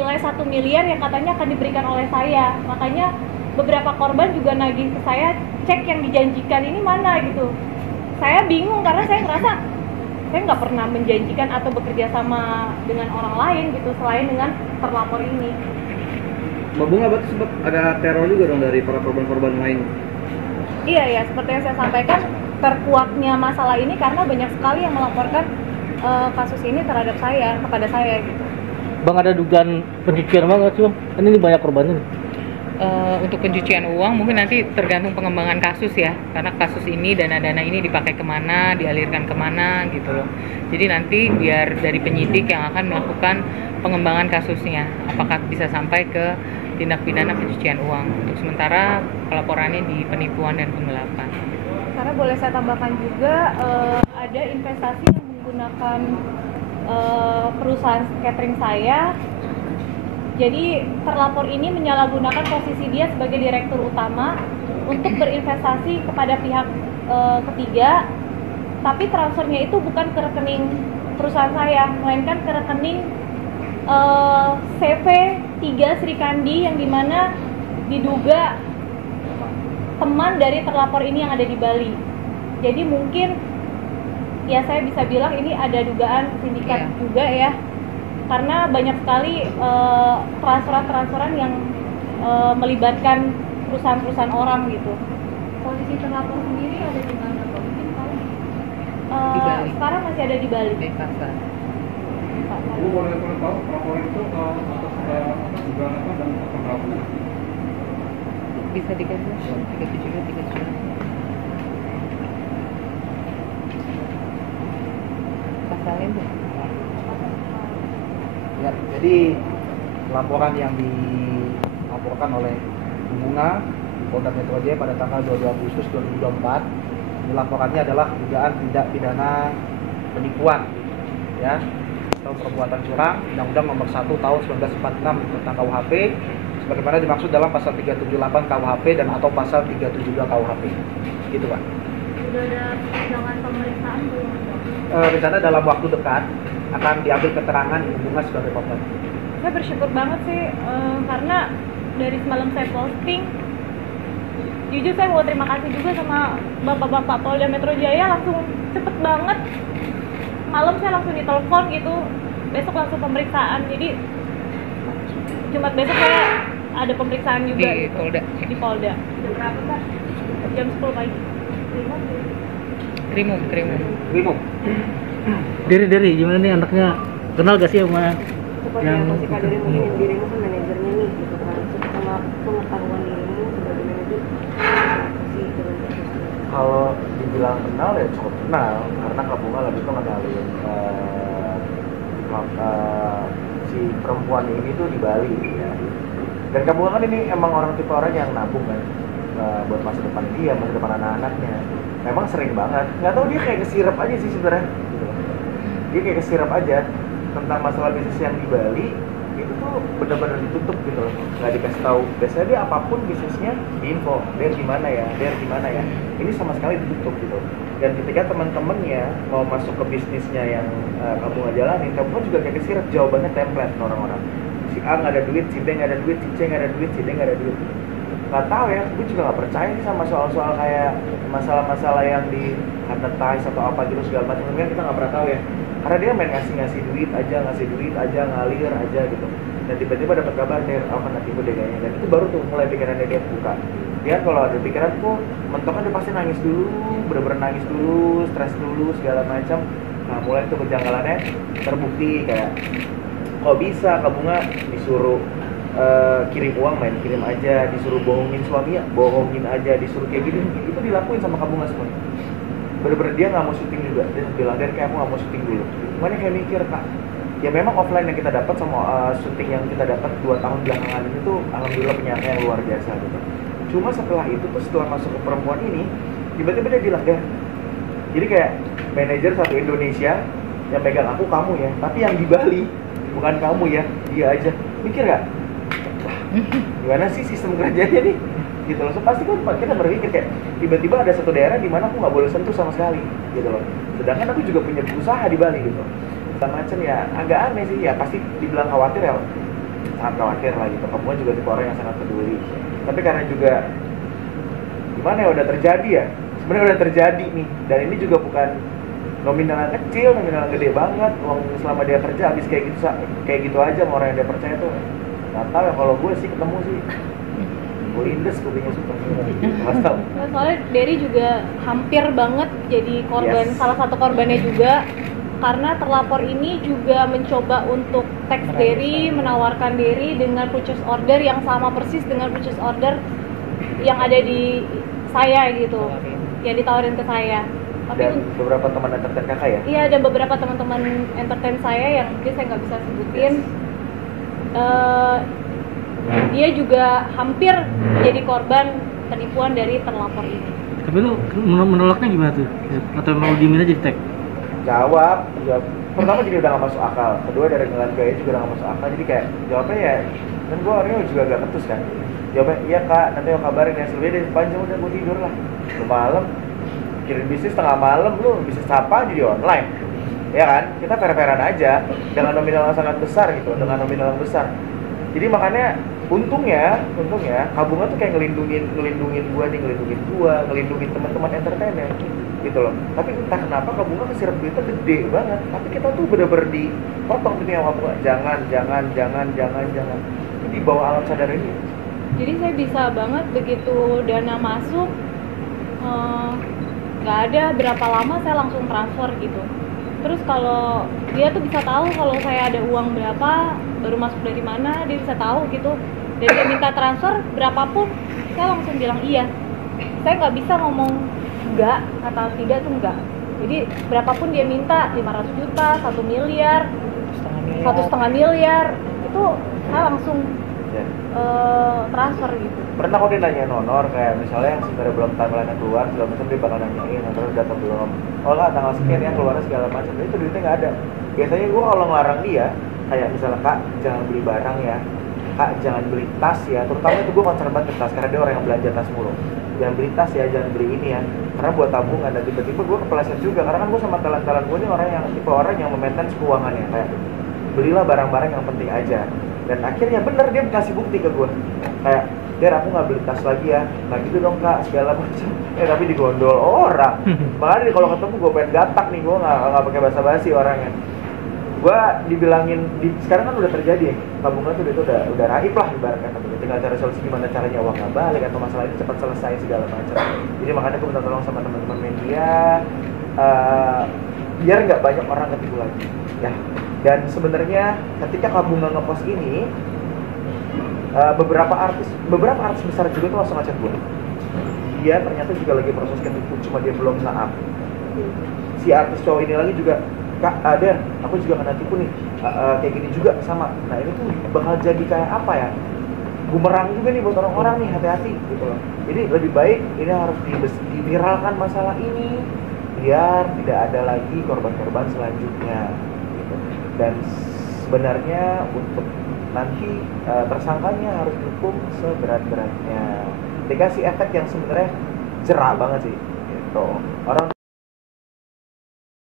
senilai 1 miliar yang katanya akan diberikan oleh saya. Makanya beberapa korban juga nagih ke saya, cek yang dijanjikan ini mana gitu. Saya bingung karena saya ngerasa saya nggak pernah menjanjikan atau bekerja sama dengan orang lain gitu selain dengan terlapor ini. Mbak Bunga, berarti sempat ada teror juga dong dari para korban-korban lain? Iya ya, seperti yang saya sampaikan, terkuatnya masalah ini karena banyak sekali yang melaporkan kasus ini terhadap saya, kepada saya gitu. Bang, ada dugaan pencucian uang nggak sih Bang? Kan ini banyak korbannya nih. Untuk pencucian uang mungkin nanti tergantung pengembangan kasus ya, karena kasus ini dana-dana ini dipakai kemana, dialirkan kemana gitu loh. Jadi nanti biar dari penyidik yang akan melakukan pengembangan kasusnya, apakah bisa sampai ke tindak pidana pencucian uang. Untuk sementara pelaporannya di penipuan dan penggelapan. Karena boleh saya tambahkan juga ada investasi yang menggunakan perusahaan catering saya. Jadi terlapor ini menyalahgunakan posisi dia sebagai direktur utama untuk berinvestasi kepada pihak ketiga, tapi transfernya itu bukan ke rekening perusahaan saya, melainkan ke rekening CV3 Sri Kandi yang dimana diduga teman dari terlapor ini yang ada di Bali. Jadi mungkin ya saya bisa bilang ini ada dugaan sindikat juga ya. Karena banyak sekali transferan yang melibatkan perusahaan-perusahaan orang gitu. Posisi terlapor sendiri ada di mana Pak? Mungkin tahu? Di Bali. Sekarang masih ada di Bali. Di pasar. Lu boleh tahu laporan itu atas dugaan apa dan penerapan? Bisa dikasih 37 pasalnya tuh. Ya, jadi laporan yang dilaporkan oleh Bu Bunga di Polda Metro Jaya pada tanggal 22 Agustus 2024, laporannya adalah dugaan tindak pidana penipuan, ya, atau perbuatan curang, Undang-Undang Nomor 1 Tahun 1946 tentang KUHP, sebagaimana dimaksud dalam Pasal 378 KUHP dan atau Pasal 372 KUHP, gitu Pak. Sudah ada undangan pemeriksaan belum? Rencana dalam waktu dekat akan diambil keterangan Ibu Bunga sebagai korban. Saya bersyukur banget sih karena dari semalam saya posting, jujur saya mau terima kasih juga sama bapak-bapak Polda Metro Jaya, langsung cepet banget. Malam saya langsung ditelepon gitu, besok langsung pemeriksaan. Jadi Jumat besok saya ada pemeriksaan juga Di gitu, Polda. di Polda. Jam berapa Pak? Jam 10 pagi. Krimum. Dari gimana nih anaknya? Kenal gak sih sama Supaya posisi kadernya mungkin yang dirimu kan manajernya nih gitu kan, sama pengetahuan dirimu sebagai manajer posisi turun kasusnya. Kalau dibilang kenal ya cukup kenal, karena Kak Bunga lagi tuh ngenalin si perempuan ini tuh di Bali ya. Dan Kak Bunga kan ini emang tipe orang yang nabung kan, buat masa depan dia, masa depan anak-anaknya. Memang sering banget, nggak tahu dia kayak kesirap aja sih sebenarnya gitu. Dia kayak kesirap aja tentang masalah bisnis yang di Bali itu tuh benar-benar ditutup gitu loh, nggak dikasih tahu. Biasanya dia apapun bisnisnya diinfo, dia gimana ya, ini sama sekali ditutup gitu. Dan ketika teman-temannya mau masuk ke bisnisnya yang kamu nggak jalanin, kamu juga kayak kesirap, jawabannya template orang-orang. Si A nggak ada duit, si B nggak ada duit, si C nggak ada duit, si D nggak ada duit. Nggak tahu ya, gue juga nggak percaya sih sama soal-soal kayak masalah-masalah yang di advertise atau apa gitu segala macam. Mungkin kita nggak pernah tahu ya, karena dia main ngasih duit aja, ngalir aja gitu. Dan tiba-tiba dapat kabar nih, nanti gue deh kayaknya. Dan itu baru tuh mulai pikirannya dia buka. Dia kalau ada pikiran tuh mentoknya dia pasti nangis dulu, bener-bener nangis dulu, stres dulu segala macam. Nah mulai tuh kejanggalannya terbukti kayak kok bisa Kak Bunga disuruh kirim uang main kirim aja, disuruh bohongin suaminya bohongin aja, disuruh kayak gini itu dilakuin sama Kak Bunga semuanya. Bener-bener dia nggak mau syuting juga, dia bilang dari kayak aku nggak mau syuting dulu. Makanya kayak mikir Kak, ya memang offline yang kita dapat sama syuting yang kita dapat 2 tahun belakangan ini tuh alhamdulillah penyakit yang luar biasa gitu. Cuma setelah itu tuh setelah masuk ke perempuan ini tiba-tiba dia bilang deh, jadi kayak manajer satu Indonesia yang pegang aku kamu ya, tapi yang di Bali bukan kamu ya, dia aja. Mikir nggak? Gimana sih sistem kerjanya nih gitu loh. So, pasti kan kita berpikir kayak tiba-tiba ada satu daerah di mana aku nggak boleh sentuh sama sekali gitu loh, sedangkan aku juga punya usaha di Bali gitu. Macam ya agak aneh sih ya, pasti dibilang khawatir ya sangat khawatir lah gitu. Kamu juga tipe orang yang sangat peduli. Tapi karena juga gimana ya, udah terjadi ya, sebenarnya udah terjadi nih, dan ini juga bukan nominal yang kecil, nominal yang gede banget. Uang selama dia kerja habis kayak gitu aja sama orang yang dia percaya tuh. Nggak tahu ya, kalau gue sih ketemu sih gue indes kupingnya suka. Nggak tahu. Soalnya Derry juga hampir banget jadi korban, Yes. salah satu korbannya juga, karena terlapor ini juga mencoba untuk teks Derry, menawarkan Derry dengan purchase order yang sama persis dengan purchase order yang ada di saya gitu, yang ditawarin ke saya. Tapi Dan beberapa teman entertain kakak ya. iya, dan beberapa teman-teman entertain saya yang mungkin saya nggak bisa sebutin, dia juga hampir jadi korban penipuan dari terlapor ini. Tapi lu menolaknya gimana tuh? Atau mau diemin aja di tag? Jawab. Pertama jadi udah gak masuk akal, kedua dari ngeliat gaya juga udah gak masuk akal, jadi kayak jawabnya ya, dan gue orangnya juga agak ketus kan. Jawabnya, iya kak, nanti mau kabarin ya, selebihnya dari panjang udah gue tidur lah. Lu malam, kirim bisnis tengah malam, lu bisnis apa jadi online, ya kan? Kita fair-fairan aja, dengan nominal yang sangat besar gitu, dengan nominal yang besar. Jadi makanya untungnya Kabunga tuh kayak ngelindungin gua nih, ngelindungin teman-teman entertainer gitu loh. Tapi entah kenapa Kabunga kesirap duitnya gede banget, tapi kita tuh bener-bener dipotong gitu ya Kabunga. Jangan. Ini di bawah alam sadar ini. Jadi saya bisa banget begitu dana masuk, nggak ada berapa lama saya langsung transfer gitu. Terus kalau dia tuh bisa tahu kalau saya ada uang berapa, baru masuk dari mana, dia bisa tahu gitu. Dan dia minta transfer berapapun, saya langsung bilang iya. Saya nggak bisa ngomong enggak atau tidak tuh enggak. Jadi berapapun dia minta, 500 juta, 1 miliar, 1,5 miliar, itu saya langsung Ya. transfer gitu. Pernah kok dia nanya honor, kayak misalnya yang sebenarnya belum timeline keluar segala macam, dia bakal nanyain terus data belum, oh nggak tanggal sekian ya keluarnya segala macam, itu duitnya nggak ada. Biasanya gue kalau ngelarang dia, kayak misalnya kak jangan beli barang ya, kak jangan beli tas ya, terutama itu gue concern banget ke tas karena dia orang yang belanja tas mulu. Jangan beli tas ya, jangan beli ini ya, karena buat tabungan. Dan tiba-tiba gue kepeleset juga karena kan gue sama talent-talent gue ini orang yang tipe orang yang memaintain keuangannya, kayak belilah barang-barang yang penting aja. Dan akhirnya bener dia kasih bukti ke gue, kayak Der aku nggak beli tas lagi ya, nggak gitu dong kak segala macam. Tapi digondol orang. Makanya kalau ketemu gue pengen gatak nih, gue nggak pakai basa-basi orangnya. Gue dibilangin sekarang kan udah terjadi ya, tabungan tuh itu udah raib lah ibaratnya, tinggal cari solusi gimana caranya uang nggak balik atau masalah ini cepat selesai segala macam. Jadi makanya gue minta tolong sama teman-teman media biar nggak banyak orang ketipu lagi ya. Dan sebenarnya ketika Kabunga ngepost ini, beberapa artis besar juga tuh langsung ngechat gue. Dia ternyata juga lagi proses ketipu, cuma dia belum nge-up. Si artis cowok ini lagi juga, kak, Der, aku juga kena tipu nih, kayak gini juga sama. Nah ini tuh bakal jadi kayak apa ya, bumerang juga nih buat orang-orang nih, hati-hati gitu loh. Jadi lebih baik ini harus diviralkan masalah ini, biar tidak ada lagi korban-korban selanjutnya gitu. Dan sebenarnya untuk nanti tersangkanya harus dihukum seberat-beratnya, dikasih efek yang sebenarnya jerak banget sih gitu. Orang